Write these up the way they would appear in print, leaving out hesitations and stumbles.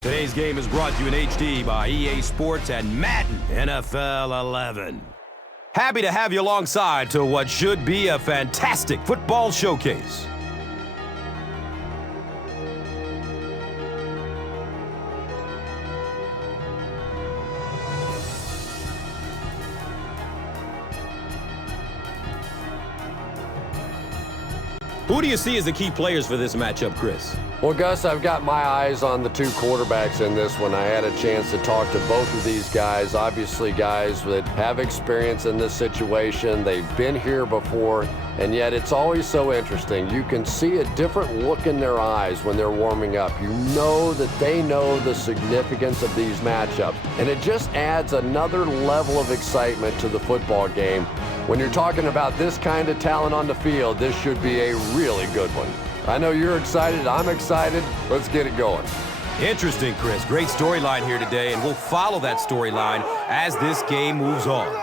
Today's game is brought to you in HD by EA Sports and Madden NFL 11. Happy to have you alongside to what should be a fantastic football showcase. Who do you see as the key players for this matchup, Chris? Well, Gus, I've got my eyes on the two quarterbacks in this one. I had a chance to talk to both of these guys, obviously guys that have experience in this situation. They've been here before, and yet it's always so interesting. You can see a different look in their eyes when they're warming up. You know that they know the significance of these matchups, and it just adds another level of excitement to the football game. When you're talking about this kind of talent on the field, this should be a really good one. I know you're excited. I'm excited. Let's get it going. Interesting, Chris. Great storyline here today, and we'll follow that storyline as this game moves on.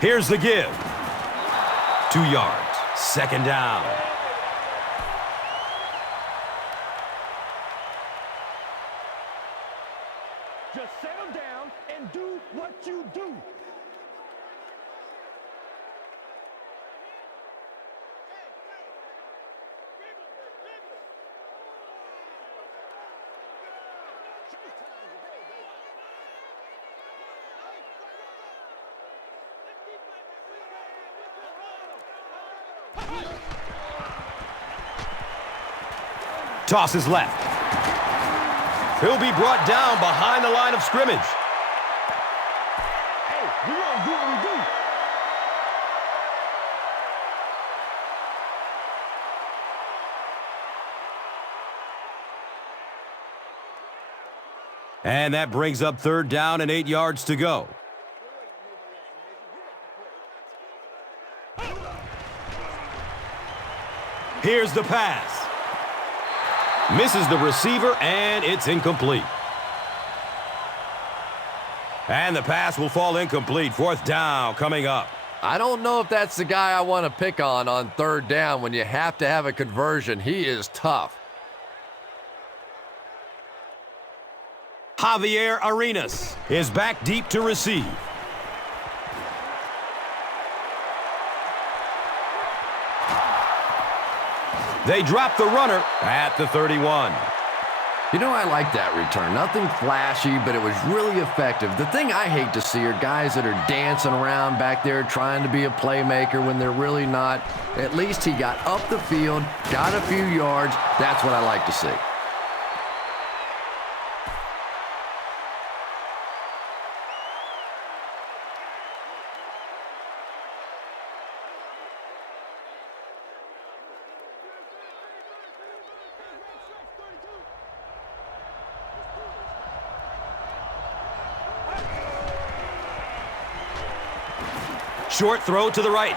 Here's the give. 2 yards. Second down. Just settle down and do what you do. Toss is left. He'll be brought down behind the line of scrimmage. Hey, we gonna do what we do. And that brings up third down and 8 yards to go. Here's the pass. Misses the receiver, and it's incomplete. And the pass will fall incomplete. Fourth down coming up. I don't know if that's the guy I want to pick on third down when you have to have a conversion. He is tough. Javier Arenas is back deep to receive. They drop the runner at the 31. You know, I like that return. Nothing flashy, but it was really effective. The thing I hate to see are guys that are dancing around back there trying to be a playmaker when they're really not. At least he got up the field, got a few yards. That's what I like to see. Short throw to the right.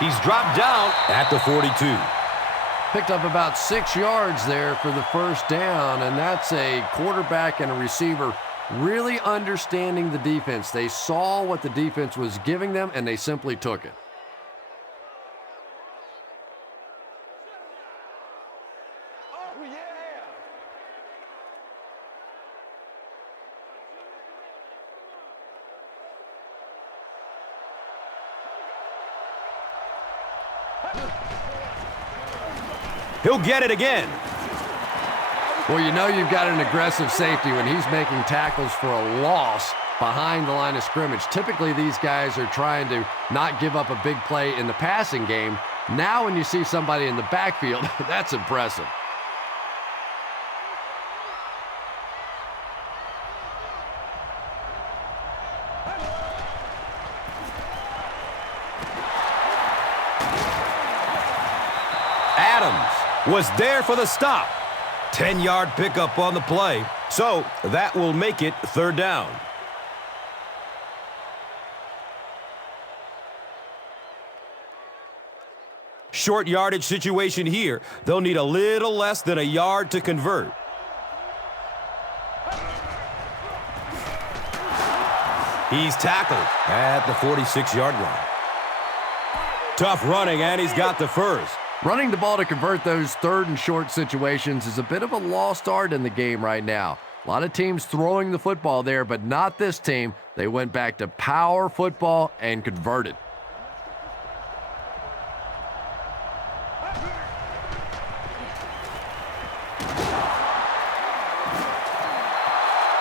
He's dropped down at the 42. Picked up about 6 yards there for the first down, and that's a quarterback and a receiver really understanding the defense. They saw what the defense was giving them, and they simply took it. Oh, yeah. He'll get it again. Well, you know you've got an aggressive safety when he's making tackles for a loss behind the line of scrimmage. Typically, these guys are trying to not give up a big play in the passing game. Now when you see somebody in the backfield, that's impressive. Adams was there for the stop. 10-yard pickup on the play, so that will make it third down. Short yardage situation here. They'll need a little less than a yard to convert. He's tackled at the 46-yard line. Tough running, and he's got the first. Running the ball to convert those third and short situations is a bit of a lost art in the game right now. A lot of teams throwing the football there, but not this team. They went back to power football and converted.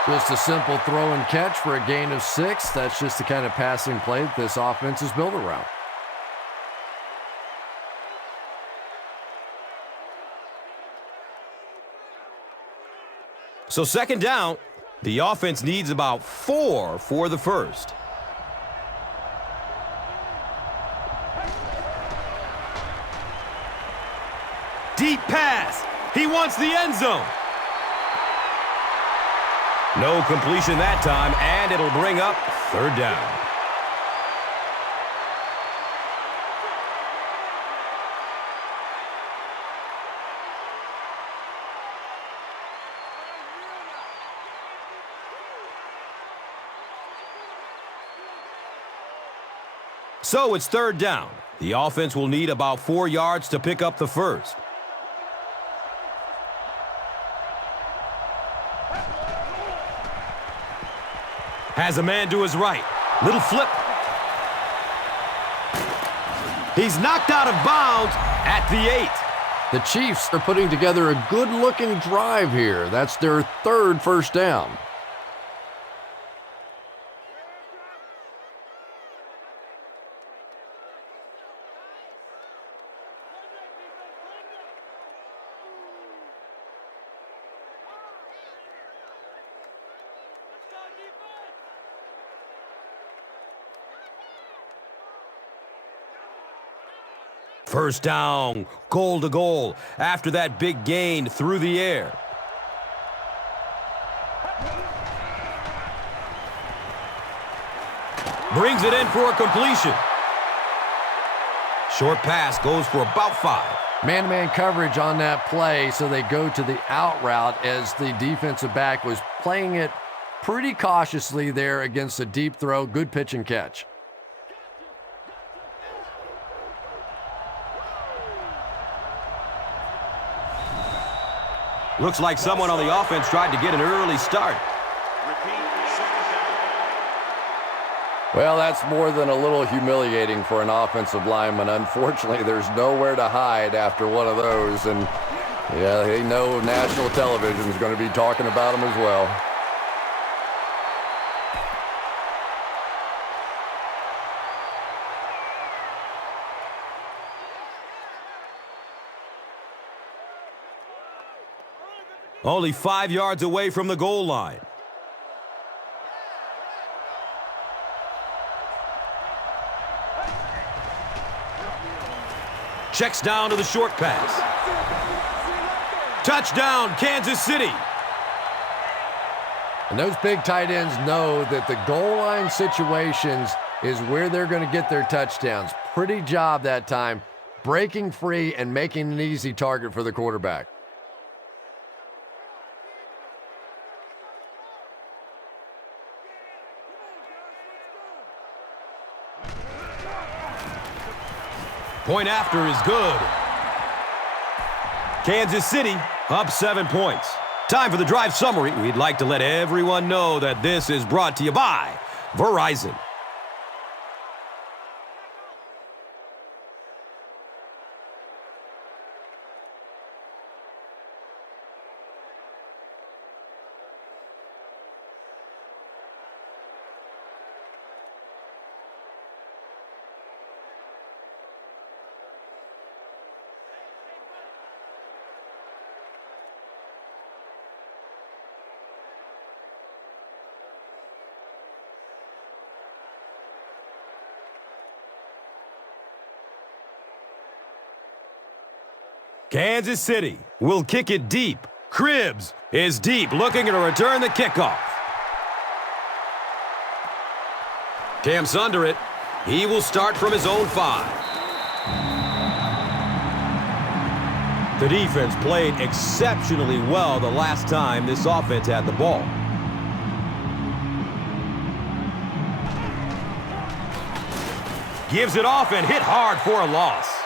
Just a simple throw and catch for a gain of 6. That's just the kind of passing play that this offense is built around. So second down, the offense needs about 4 for the first. Deep pass. He wants the end zone. No completion that time, and it'll bring up third down. So it's third down. The offense will need about 4 yards to pick up the first. Has a man to his right. Little flip. He's knocked out of bounds at the 8. The Chiefs are putting together a good-looking drive here. That's their third first down. First down, goal to goal, after that big gain through the air. Brings it in for a completion. Short pass goes for about 5. Man-to-man coverage on that play, so they go to the out route as the defensive back was playing it pretty cautiously there against a deep throw. Good pitch and catch. Looks like someone on the offense tried to get an early start. Well, that's more than a little humiliating for an offensive lineman. Unfortunately, there's nowhere to hide after one of those. And, yeah, they know national television is going to be talking about them as well. Only 5 yards away from the goal line. Checks down to the short pass. Touchdown, Kansas City. And those big tight ends know that the goal line situations is where they're going to get their touchdowns. Pretty job that time, breaking free and making an easy target for the quarterback. Point after is good. Kansas City up 7 points. Time for the drive summary. We'd like to let everyone know that this is brought to you by Verizon. Kansas City will kick it deep. Cribbs is deep, looking to return the kickoff. Camp's under it. He will start from his own 5. The defense played exceptionally well the last time this offense had the ball. Gives it off and hit hard for a loss.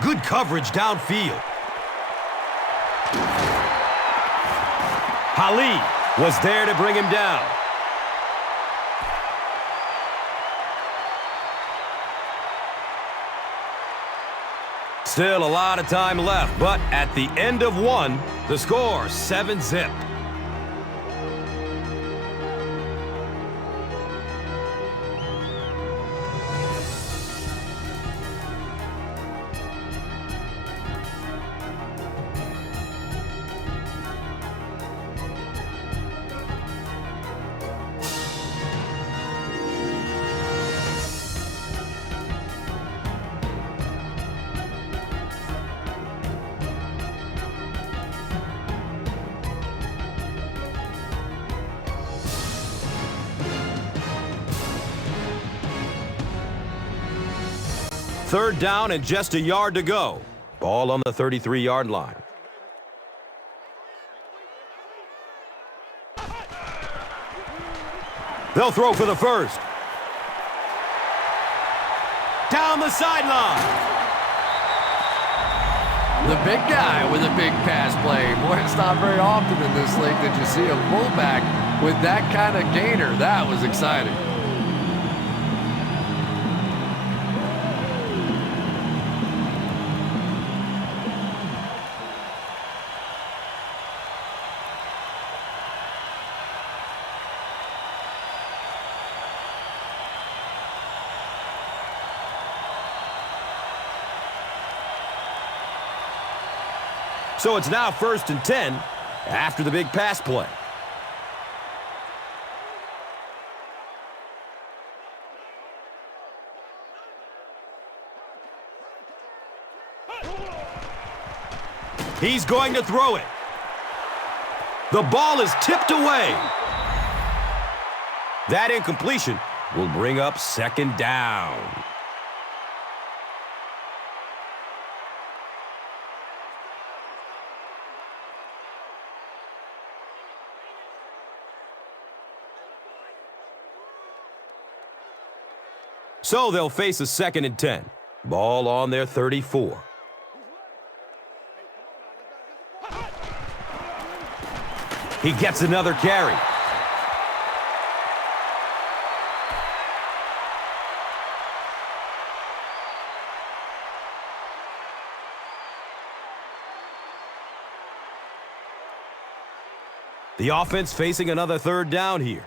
Good coverage downfield. Ali was there to bring him down. Still a lot of time left, but at the end of 1, the score 7-zip. Third down and just a yard to go. Ball on the 33-yard line. They'll throw for the first. Down the sideline. The big guy with a big pass play. Boy, it's not very often in this league that you see a fullback with that kind of gainer. That was exciting. So it's now 1st and 10 after the big pass play. He's going to throw it. The ball is tipped away. That incompletion will bring up 2nd down. So they'll face a 2nd and 10. Ball on their 34. He gets another carry. The offense facing another 3rd down here.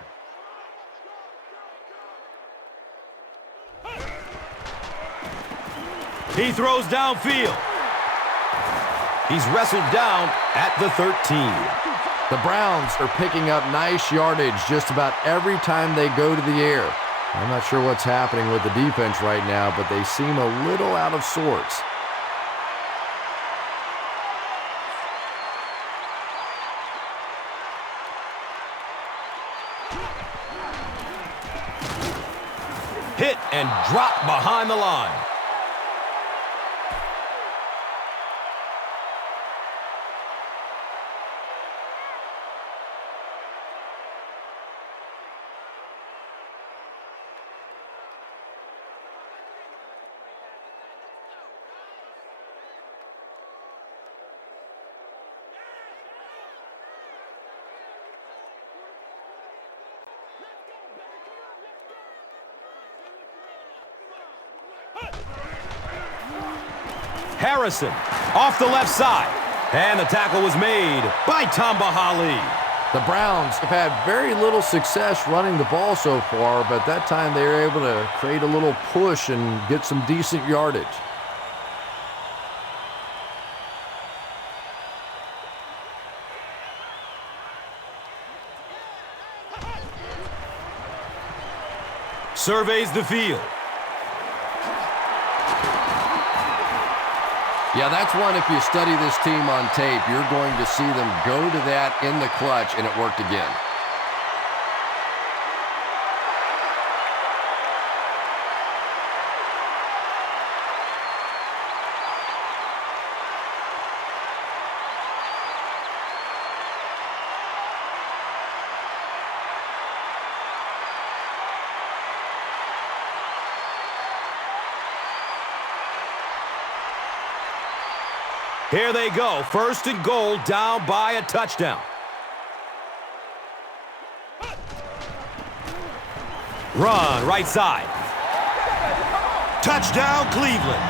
He throws downfield. He's wrestled down at the 13. The Browns are picking up nice yardage just about every time they go to the air. I'm not sure what's happening with the defense right now, but they seem a little out of sorts. Hit and drop behind the line. Harrison Off the left side. And the tackle was made by Tamba Hali. The Browns have had very little success running the ball so far, but that time they were able to create a little push and get some decent yardage. Surveys the field. Yeah, that's one, if you study this team on tape, you're going to see them go to that in the clutch, and it worked again. Here they go, 1st and goal, down by a touchdown. Run, right side. Touchdown, Cleveland.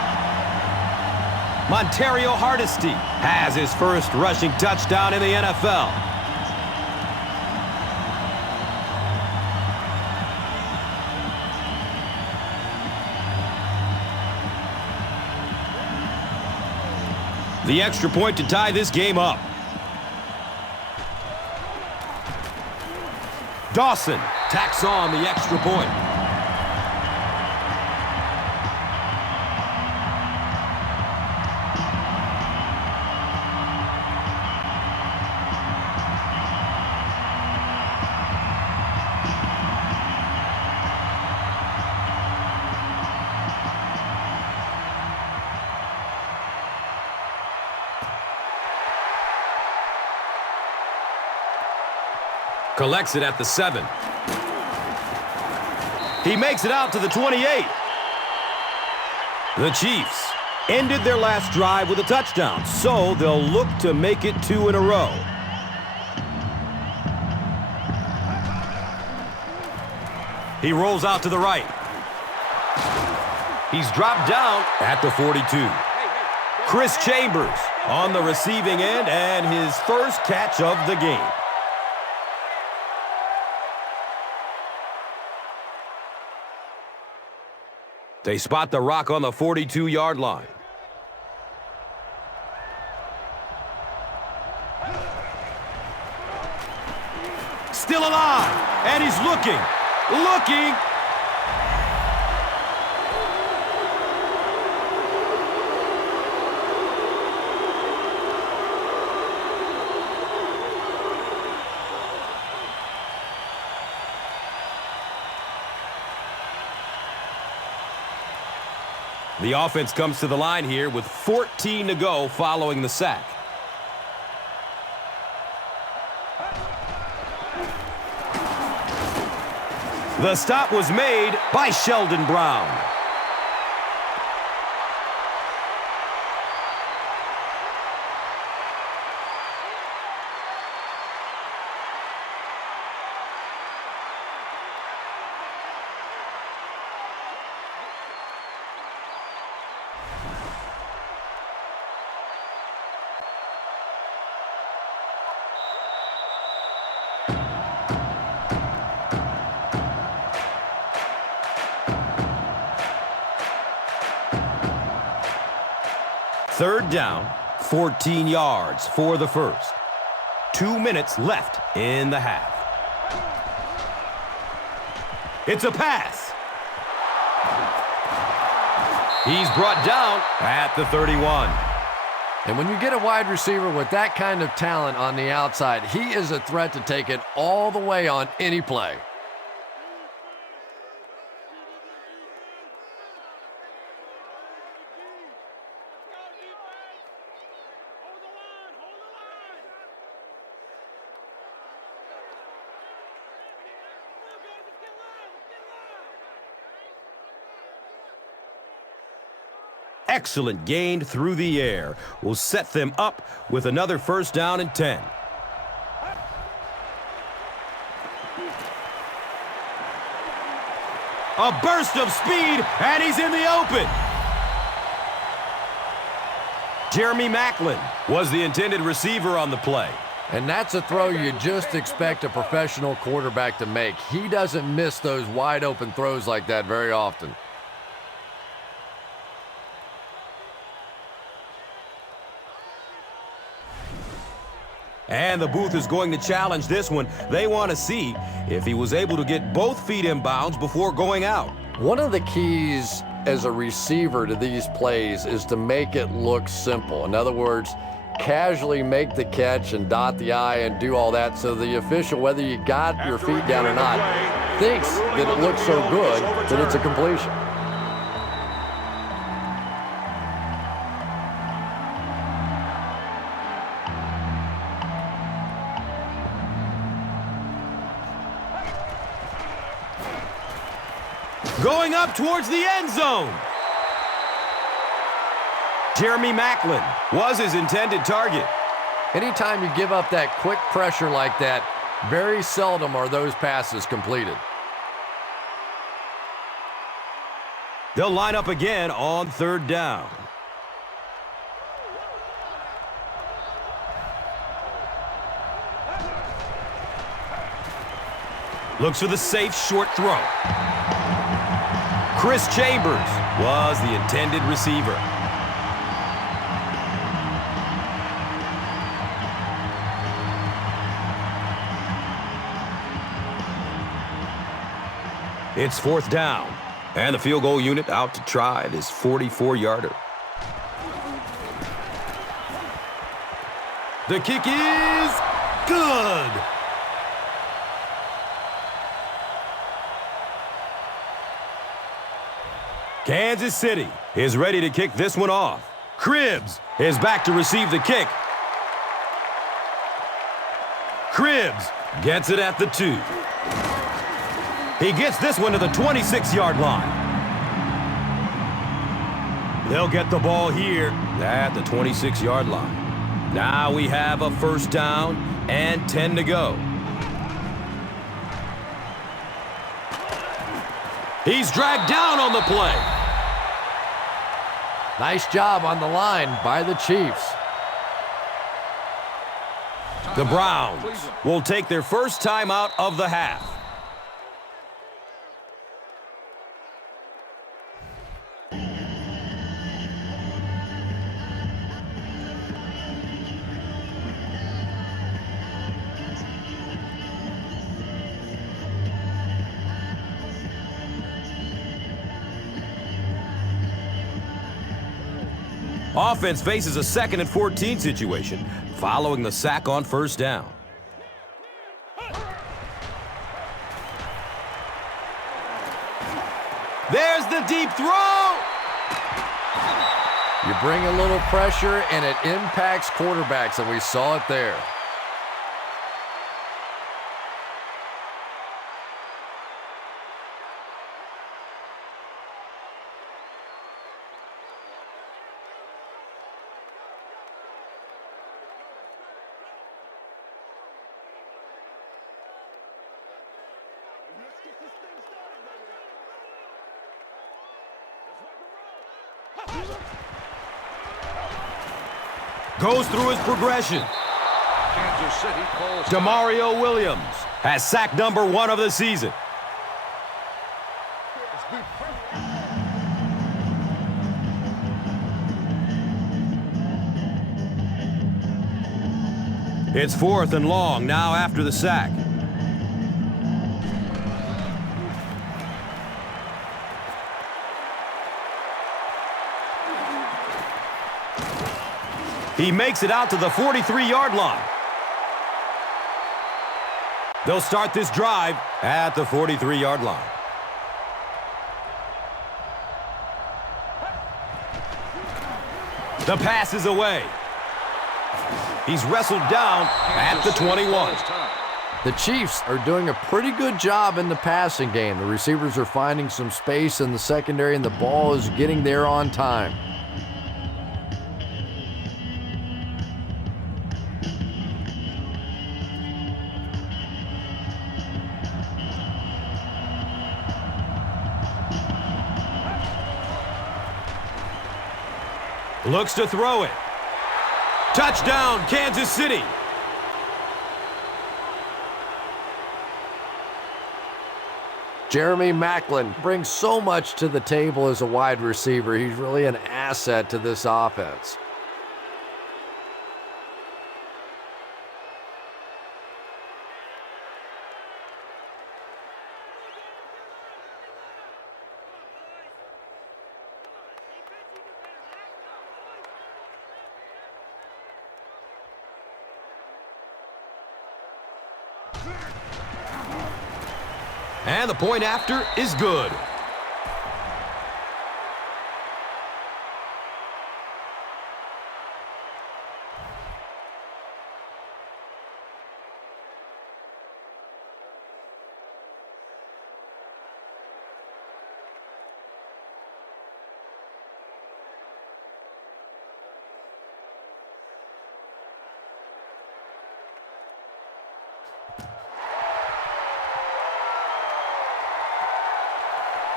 Montario Hardesty has his first rushing touchdown in the NFL. The extra point to tie this game up. Dawson tacks on the extra point. Collects it at the 7. He makes it out to the 28. The Chiefs ended their last drive with a touchdown, so they'll look to make it 2 in a row. He rolls out to the right. He's dropped down at the 42. Chris Chambers on the receiving end and his first catch of the game. They spot the rock on the 42-yard line. Still alive, and he's looking. The offense comes to the line here with 14 to go following the sack. The stop was made by Sheldon Brown. Third down, 14 yards for the first. 2 minutes left in the half. It's a pass. He's brought down at the 31. And when you get a wide receiver with that kind of talent on the outside, he is a threat to take it all the way on any play. Excellent gain through the air will set them up with another first down and 10. A burst of speed, and he's in the open. Jeremy Maclin was the intended receiver on the play. And that's a throw you just expect a professional quarterback to make. He doesn't miss those wide open throws like that very often. And the booth is going to challenge this one. They want to see if he was able to get both feet in bounds before going out. One of the keys as a receiver to these plays is to make it look simple. In other words, casually make the catch and dot the I and do all that so the official, whether you got your feet down or not, thinks that it looks so good that it's a completion. Going up towards the end zone. Jeremy Maclin was his intended target. Anytime you give up that quick pressure like that, very seldom are those passes completed. They'll line up again on third down. Looks for the safe short throw. Chris Chambers was the intended receiver. It's fourth down, and the field goal unit out to try this 44-yarder. The kick is good. Kansas City is ready to kick this one off. Cribbs is back to receive the kick. Cribbs gets it at the 2. He gets this one to the 26-yard line. They'll get the ball here at the 26-yard line. Now we have a first down and 10 to go. He's dragged down on the play. Nice job on the line by the Chiefs. The Browns will take their first timeout of the half. Offense faces a 2nd and 14 situation following the sack on first down. There's the deep throw. You bring a little pressure and it impacts quarterbacks, and we saw it there. Goes through his progression. Kansas City calls Demario Williams has sack number 1 of the season. It's 4th and long now after the sack. He makes it out to the 43-yard line. They'll start this drive at the 43-yard line. The pass is away. He's wrestled down at the 21. The Chiefs are doing a pretty good job in the passing game. The receivers are finding some space in the secondary, and the ball is getting there on time. Looks to throw it. Touchdown, Kansas City. Jeremy Maclin brings so much to the table as a wide receiver. He's really an asset to this offense. And the point after is good.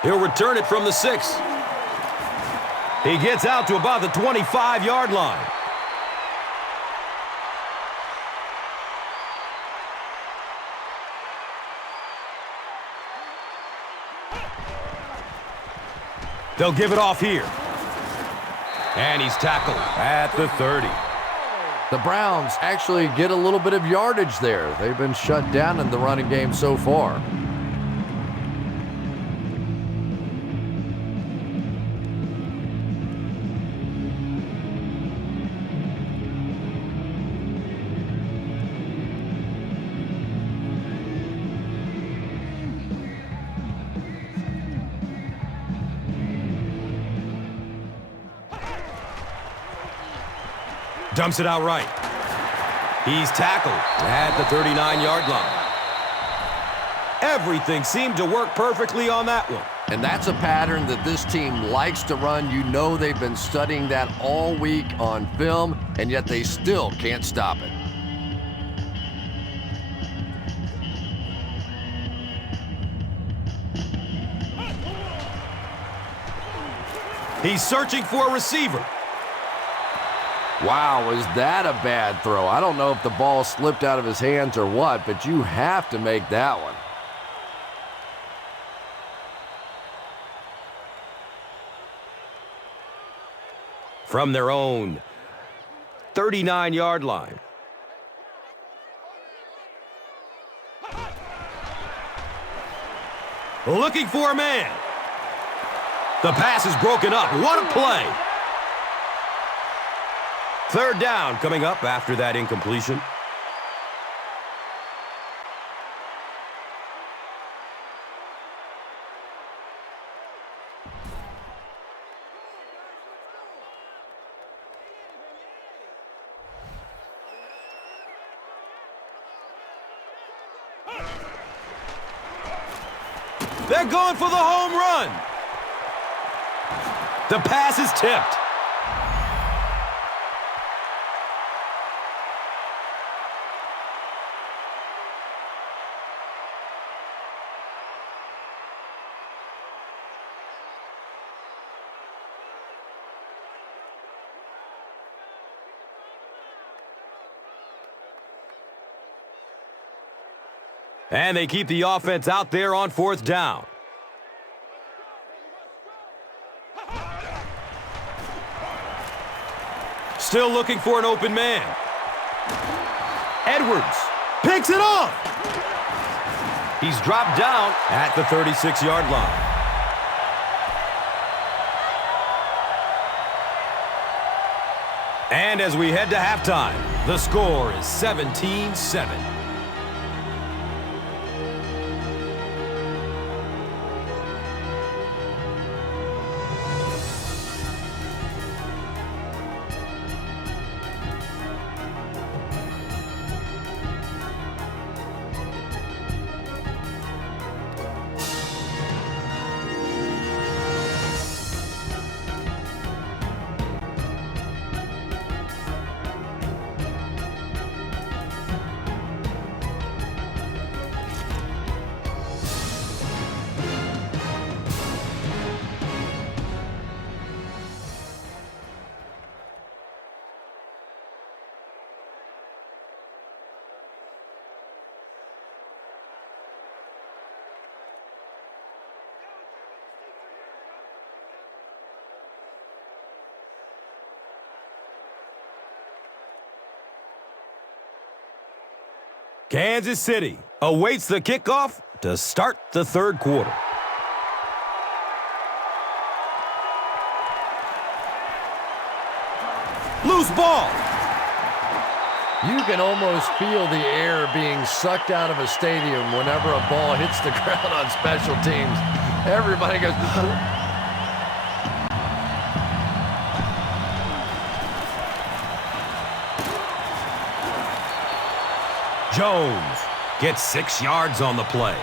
He'll return it from the 6. He gets out to about the 25-yard line. They'll give it off here. And he's tackled at the 30. The Browns actually get a little bit of yardage there. They've been shut down in the running game so far. Dumps it out right. He's tackled at the 39-yard line. Everything seemed to work perfectly on that one. And that's a pattern that this team likes to run. You know they've been studying that all week on film, and yet they still can't stop it. He's searching for a receiver. Wow, was that a bad throw? I don't know if the ball slipped out of his hands or what, but you have to make that one. From their own 39-yard line. Looking for a man. The pass is broken up. What a play. Third down coming up after that incompletion. They're going for the home run. The pass is tipped. And they keep the offense out there on fourth down. Still looking for an open man. Edwards picks it off. He's dropped down at the 36-yard line. And as we head to halftime, the score is 17-7. Kansas City awaits the kickoff to start the third quarter. Loose ball. You can almost feel the air being sucked out of a stadium whenever a ball hits the ground on special teams. Everybody goes... Jones gets 6 yards on the play.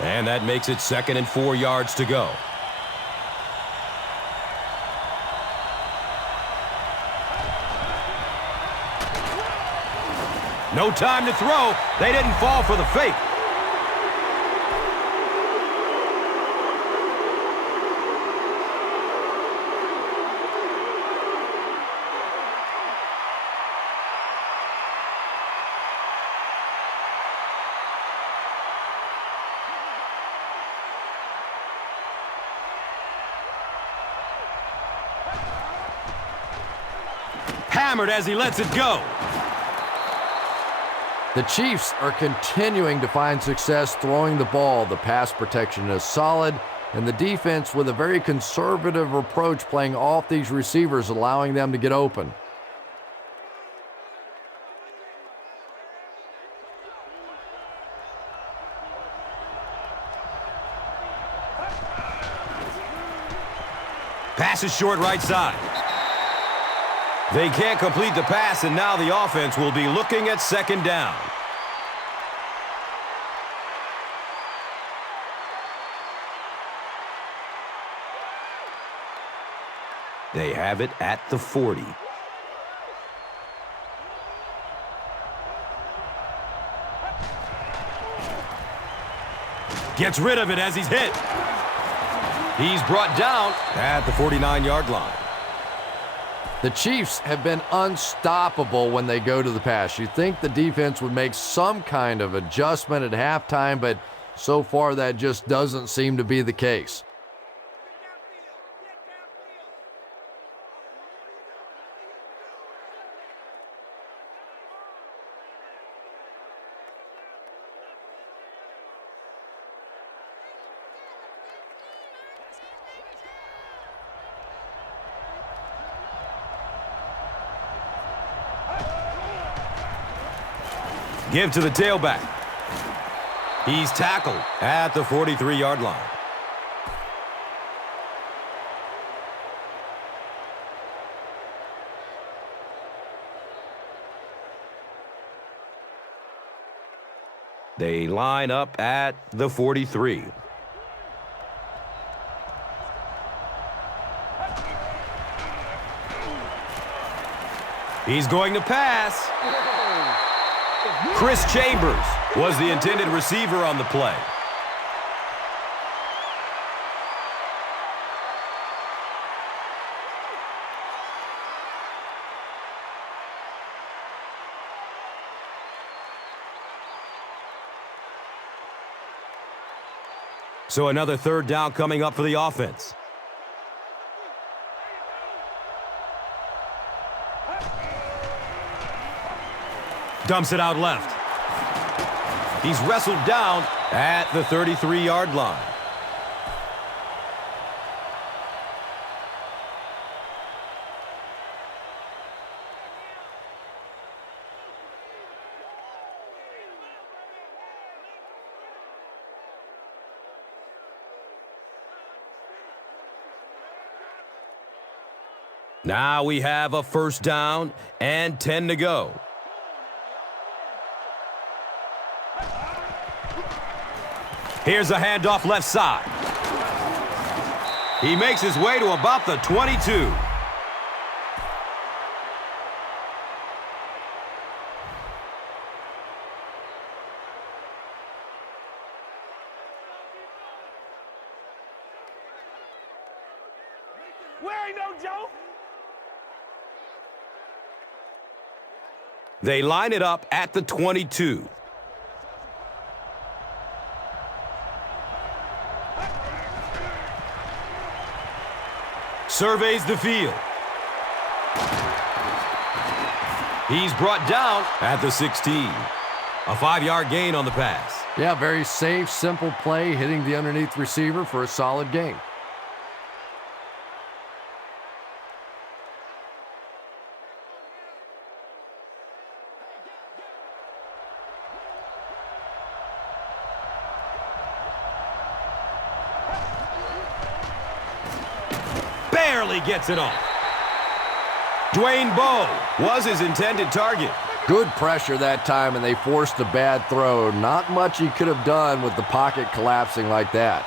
And that makes it 2nd and 4 yards to go. No time to throw. They didn't fall for the fake. Hammered as he lets it go. The Chiefs are continuing to find success throwing the ball. The pass protection is solid, and the defense with a very conservative approach playing off these receivers, allowing them to get open. Pass is short right side. They can't complete the pass, and now the offense will be looking at 2nd down. They have it at the 40. Gets rid of it as he's hit. He's brought down at the 49-yard line. The Chiefs have been unstoppable when they go to the pass. You'd think the defense would make some kind of adjustment at halftime, but so far that just doesn't seem to be the case. Give to the tailback. He's tackled at the 43-yard line. They line up at the 43. He's going to pass. Chris Chambers was the intended receiver on the play. So another 3rd down coming up for the offense. Dumps it out left. He's wrestled down at the 33-yard line. Now we have a 1st down and 10 to go. Here's a handoff left side. He makes his way to about the 22. We ain't no joke. They line it up at the 22. Surveys the field. He's brought down at the 16. A 5-yard gain on the pass. Yeah, very safe, simple play, hitting the underneath receiver for a solid gain. Barely gets it off. Dwayne Bowe was his intended target. Good pressure that time, and they forced a bad throw. Not much he could have done with the pocket collapsing like that.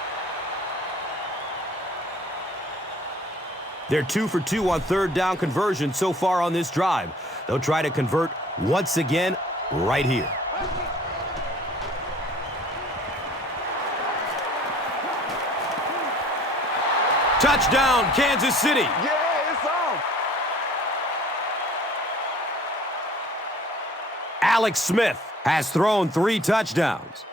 They're 2 for 2 on third down conversion so far on this drive. They'll try to convert once again right here. Touchdown, Kansas City. Yeah, it's on. Alex Smith has thrown 3 touchdowns.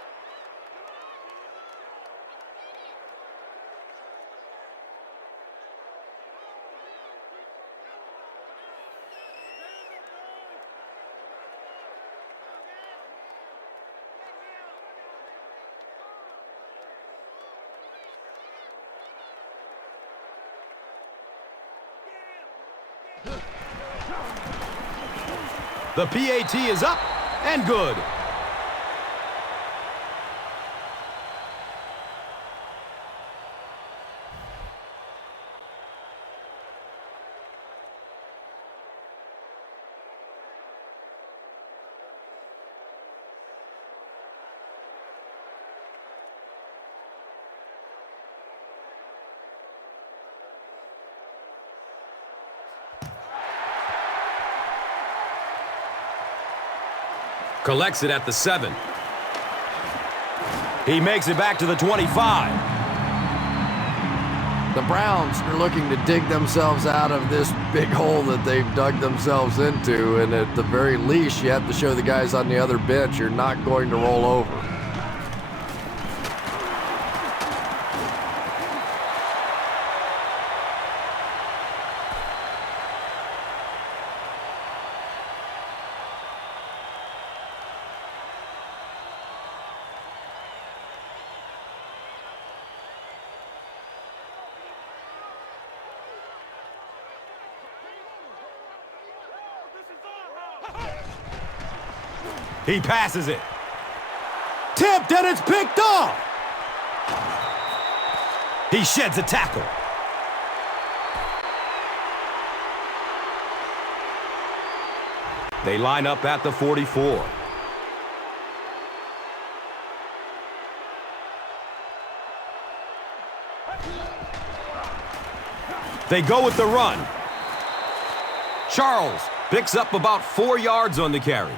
The PAT is up and good. Collects it at the 7. He makes it back to the 25. The Browns are looking to dig themselves out of this big hole that they've dug themselves into, and at the very least, you have to show the guys on the other bench you're not going to roll over. He passes it. Tipped and it's picked off. He sheds a tackle. They line up at the 44. They go with the run. Charles picks up about 4 yards on the carry.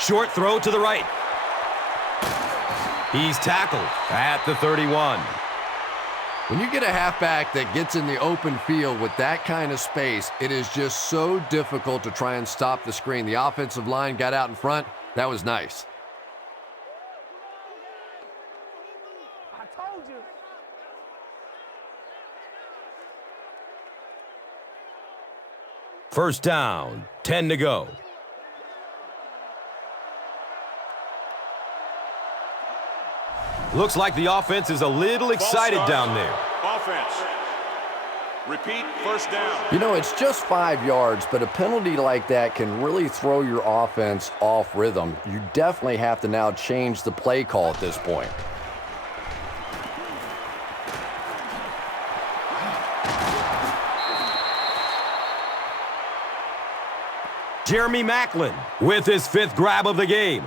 Short throw to the right. He's tackled at the 31. When you get a halfback that gets in the open field with that kind of space, it is just so difficult to try and stop the screen. The offensive line got out in front. That was nice. I told you. First down, 10 to go. Looks like the offense is a little excited down there. Offense. Repeat, first down. You know, it's just 5 yards, but a penalty like that can really throw your offense off rhythm. You definitely have to now change the play call at this point. Jeremy Maclin with his 5th grab of the game.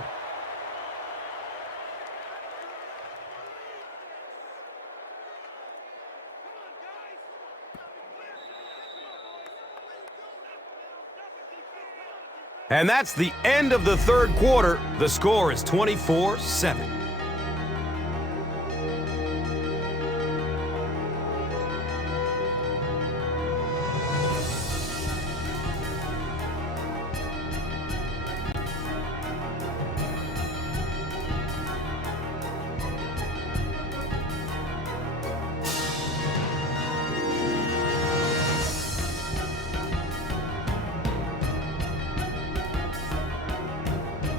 And that's the end of the third quarter. The score is 24-7.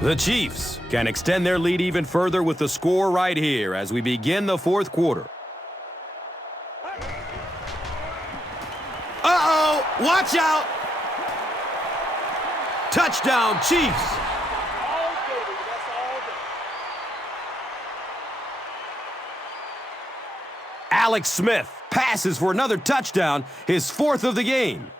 The Chiefs can extend their lead even further with the score right here as we begin the fourth quarter. Uh-oh! Watch out! Touchdown, Chiefs! Alex Smith passes for another touchdown, his fourth of the game.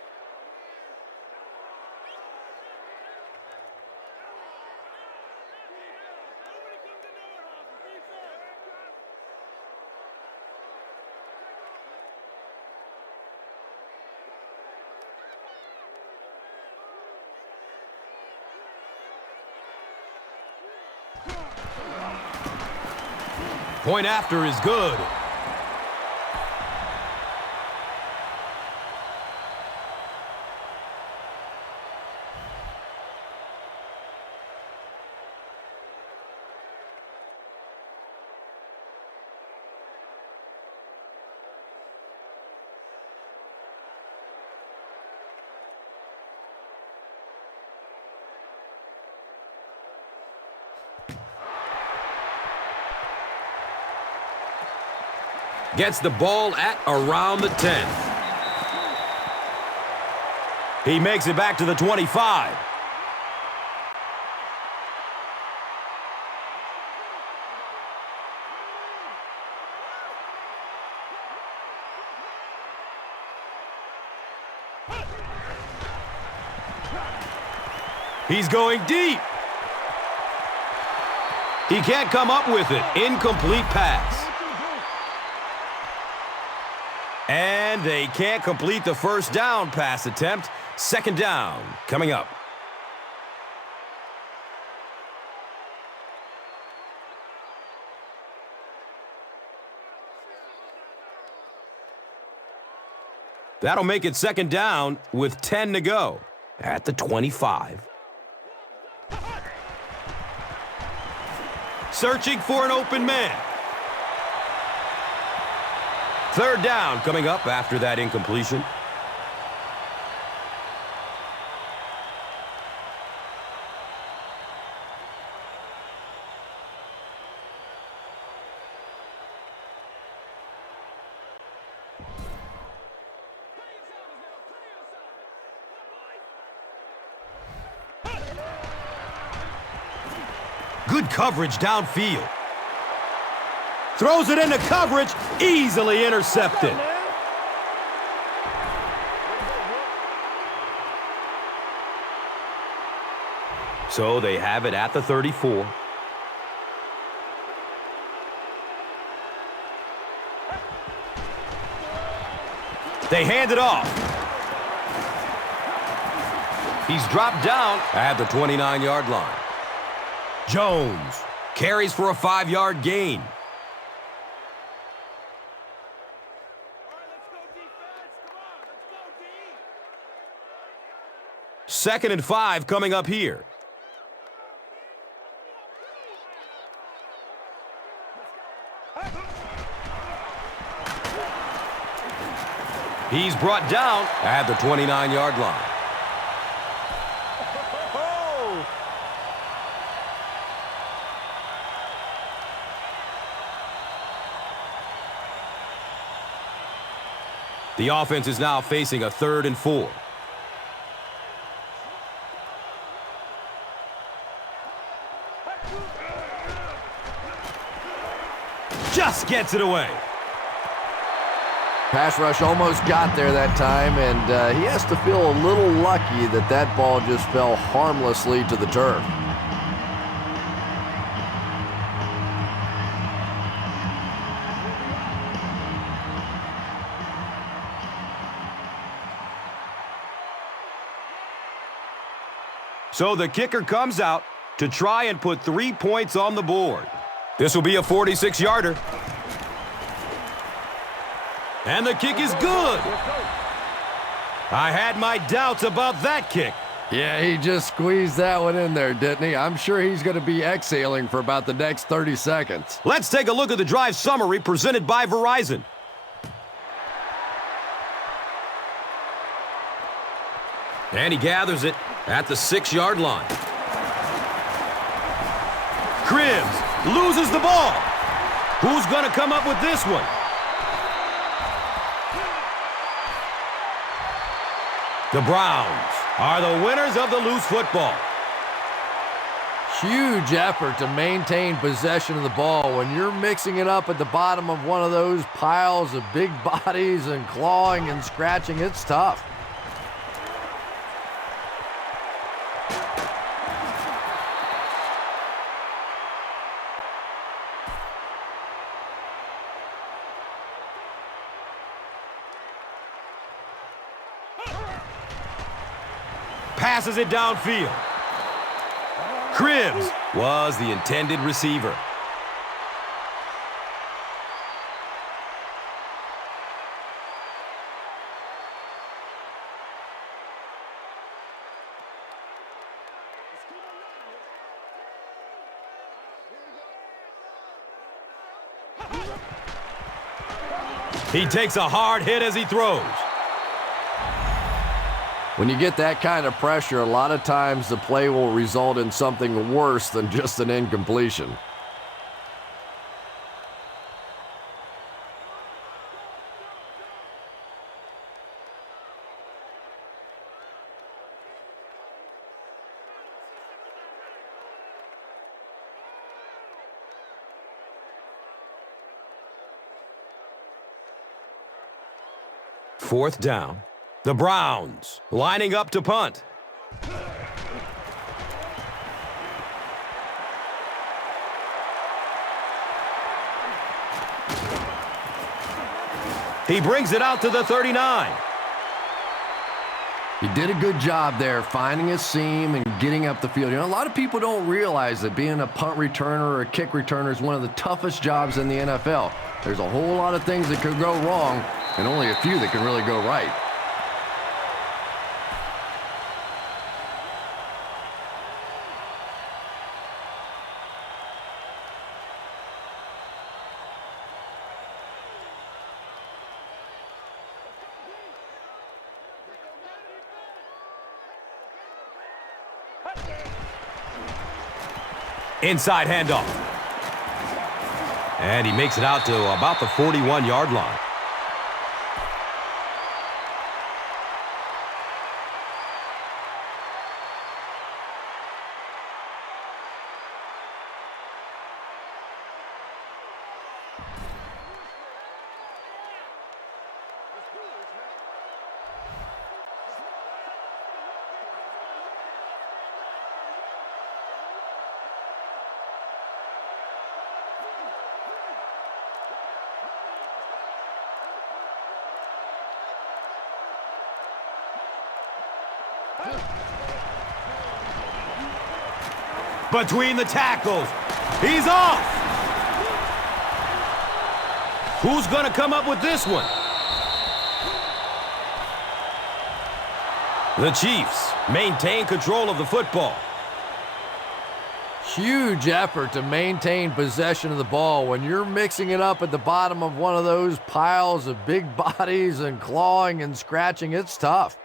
Point after is good. Gets the ball at around the 10. He makes it back to the 25. He's going deep. He can't come up with it. Incomplete pass. And they can't complete the first down pass attempt. Second down coming up. That'll make it second down with 10 to go at the 25. Searching for an open man. Third down coming up after that incompletion. Good coverage downfield. Throws it into coverage, easily intercepted. So they have it at the 34. They hand it off. He's dropped down at the 29-yard line. Jones carries for a 5-yard gain. Second and 5 coming up here. He's brought down at the 29-yard line. The offense is now facing a 3rd and 4. Just gets it away. Pass rush almost got there that time, and he has to feel a little lucky that that ball just fell harmlessly to the turf. So the kicker comes out to try and put 3 points on the board. This will be a 46-yarder. And the kick is good. I had my doubts about that kick. Yeah, he just squeezed that one in there, didn't he? I'm sure he's going to be exhaling for about the next 30 seconds. Let's take a look at the drive summary presented by Verizon. And he gathers it at the 6-yard line. Cribbs loses the ball. Who's going to come up with this one? The Browns are the winners of the loose football. Huge effort to maintain possession of the ball. When you're mixing it up at the bottom of one of those piles of big bodies and clawing and scratching, it's tough. Passes it downfield. Cribbs was the intended receiver. He takes a hard hit as he throws. When you get that kind of pressure, a lot of times the play will result in something worse than just an incompletion. Fourth down. The Browns lining up to punt. He brings it out to the 39. He did a good job there finding a seam and getting up the field. You know, a lot of people don't realize that being a punt returner or a kick returner is one of the toughest jobs in the NFL. There's a whole lot of things that could go wrong and only a few that can really go right. Inside handoff. And he makes it out to about the 41-yard line. Between the tackles. He's off. Who's going to come up with this one? The Chiefs maintain control of the football. Huge effort to maintain possession of the ball. When you're mixing it up at the bottom of one of those piles of big bodies and clawing and scratching, it's tough.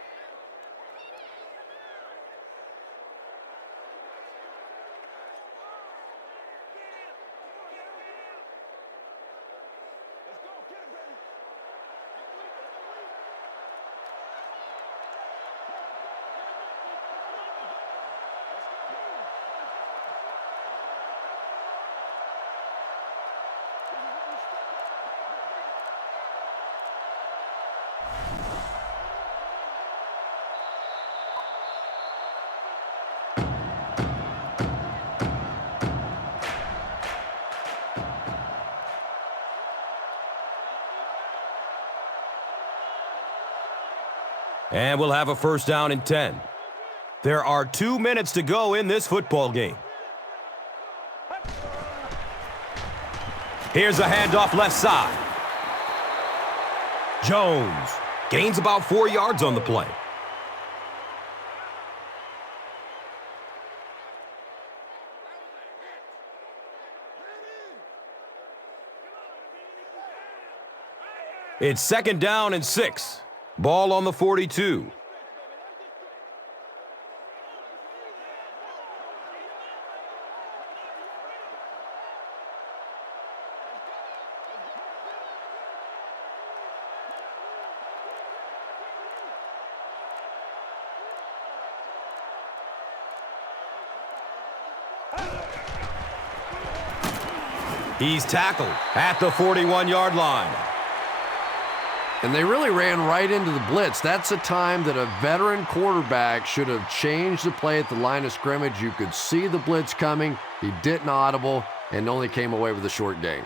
And we'll have a first down and 10. There are 2 minutes to go in this football game. Here's a handoff left side. Jones gains about 4 yards on the play. It's 2nd down and 6. Ball on the 42. He's tackled at the 41-yard line. And they really ran right into the blitz. That's a time that a veteran quarterback should have changed the play at the line of scrimmage. You could see the blitz coming. He didn't audible and only came away with a short gain.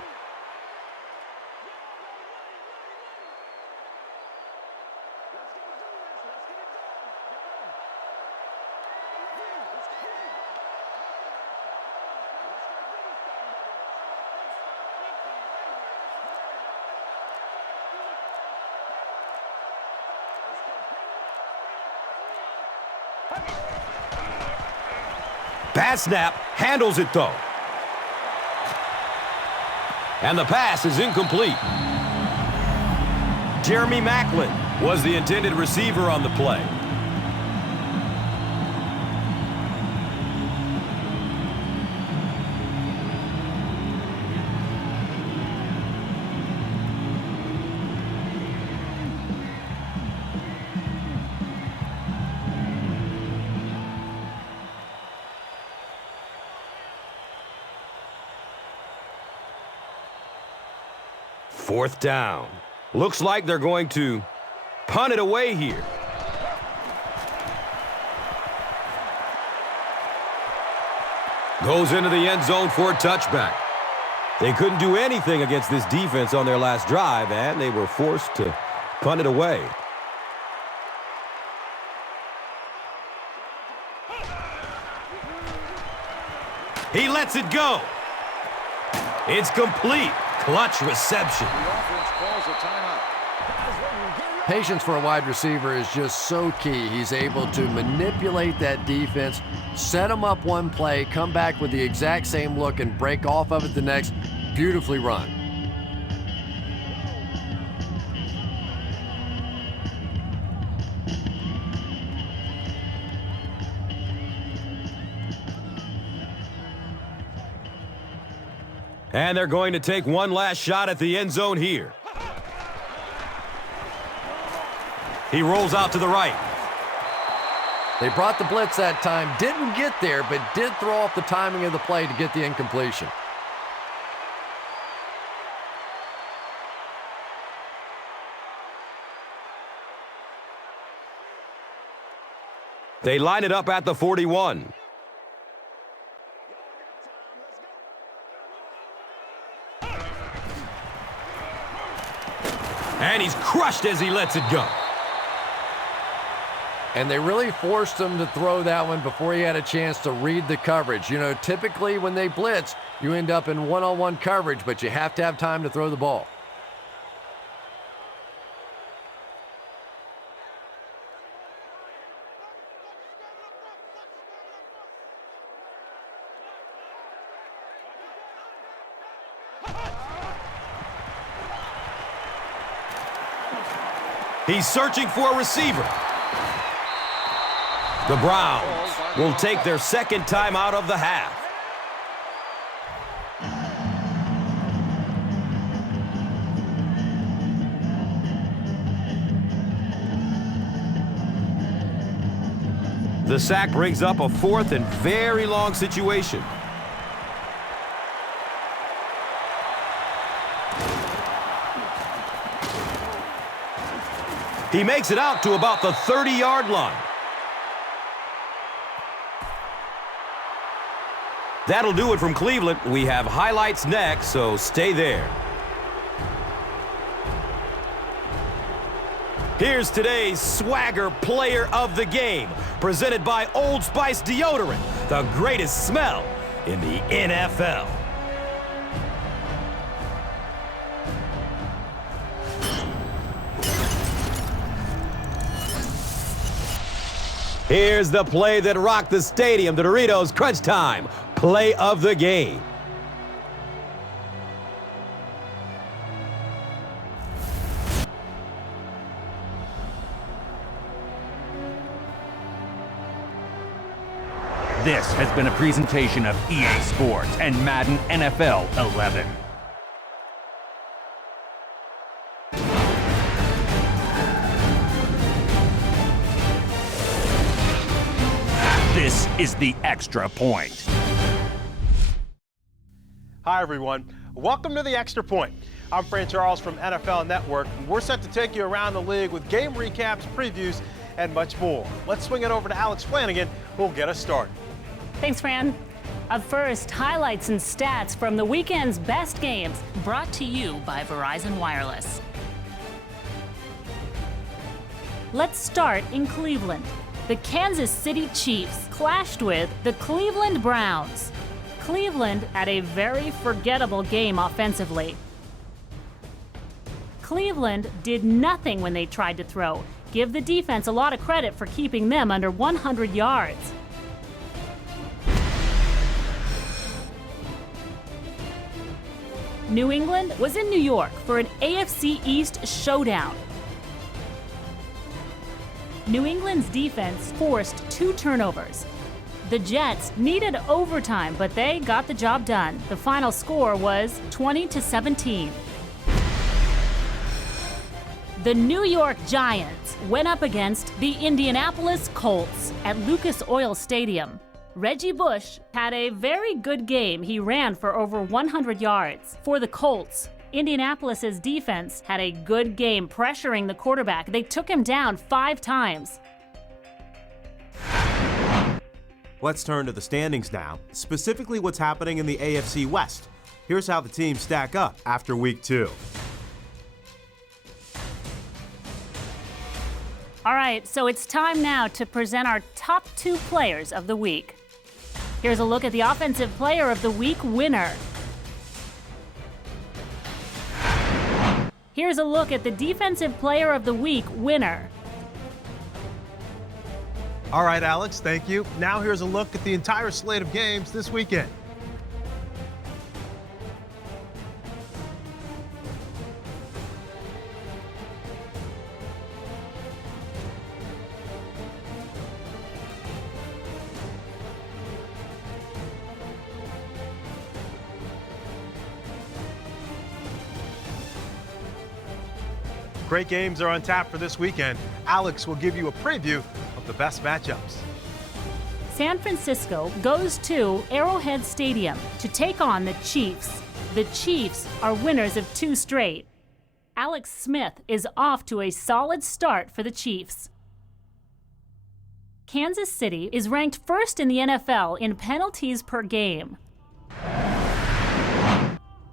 Pass snap, handles it though. And the pass is incomplete. Jeremy Maclin was the intended receiver on the play. Fourth down. Looks like they're going to punt it away here. Goes into the end zone for a touchback. They couldn't do anything against this defense on their last drive, and they were forced to punt it away. He lets it go. It's complete. Clutch reception. Patience for a wide receiver is just so key. He's able to manipulate that defense, set them up one play, come back with the exact same look, and break off of it the next. Beautifully run. And they're going to take one last shot at the end zone here. He rolls out to the right. They brought the blitz that time, didn't get there, but did throw off the timing of the play to get the incompletion. They line it up at the 41. And he's crushed as he lets it go. And they really forced him to throw that one before he had a chance to read the coverage. You know, typically when they blitz, you end up in one-on-one coverage, but you have to have time to throw the ball. He's searching for a receiver. The Browns will take their second time out of the half. The sack brings up a fourth and very long situation. He makes it out to about the 30-yard line. That'll do it from Cleveland. We have highlights next, so stay there. Here's today's Swagger Player of the Game, presented by Old Spice Deodorant, the greatest smell in the NFL. Here's the play that rocked the stadium, the Doritos Crunch Time Play of the Game. This has been a presentation of EA Sports and Madden NFL 11. This is the Extra Point. Hi, everyone. Welcome to the Extra Point. I'm Fran Charles from NFL Network, and we're set to take you around the league with game recaps, previews, and much more. Let's swing it over to Alex Flanagan, who will get us started. Thanks, Fran. Up first, highlights and stats from the weekend's best games, brought to you by Verizon Wireless. Let's start in Cleveland. The Kansas City Chiefs clashed with the Cleveland Browns. Cleveland had a very forgettable game offensively. Cleveland did nothing when they tried to throw. Give the defense a lot of credit for keeping them under 100 yards. New England was in New York for an AFC East showdown. New England's defense forced 2 turnovers. The Jets needed overtime, but they got the job done. The final score was 20-17. The New York Giants went up against the Indianapolis Colts at Lucas Oil Stadium. Reggie Bush had a very good game. He ran for over 100 yards. For the Colts, Indianapolis's defense had a good game pressuring the quarterback. They took him down 5 times. Let's turn to the standings now, specifically what's happening in the AFC West. Here's how the teams stack up after Week 2. All right, so it's time now to present our top 2 players of the week. Here's a look at the Offensive Player of the Week winner. Here's a look at the Defensive Player of the Week winner. All right, Alex, thank you. Now here's a look at the entire slate of games this weekend. Great games are on tap for this weekend. Alex will give you a preview of the best matchups. San Francisco goes to Arrowhead Stadium to take on the Chiefs. The Chiefs are winners of 2 straight. Alex Smith is off to a solid start for the Chiefs. Kansas City is ranked first in the NFL in penalties per game.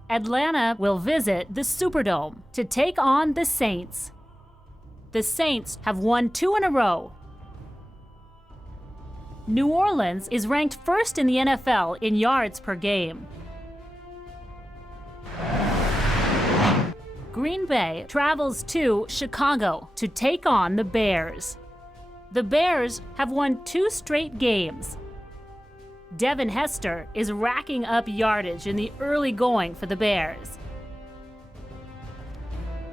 Atlanta will visit the Superdome to take on the Saints. The Saints have won 2 in a row. New Orleans is ranked first in the NFL in yards per game. Green Bay travels to Chicago to take on the Bears. The Bears have won 2 straight games. Devin Hester is racking up yardage in the early going for the Bears.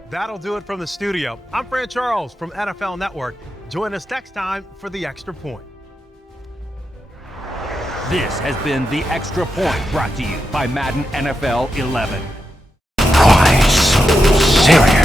That'll do it from the studio. I'm Fran Charles from NFL Network. Join us next time for the Extra Point. This has been the Extra Point, brought to you by Madden NFL 11. Price. Serious.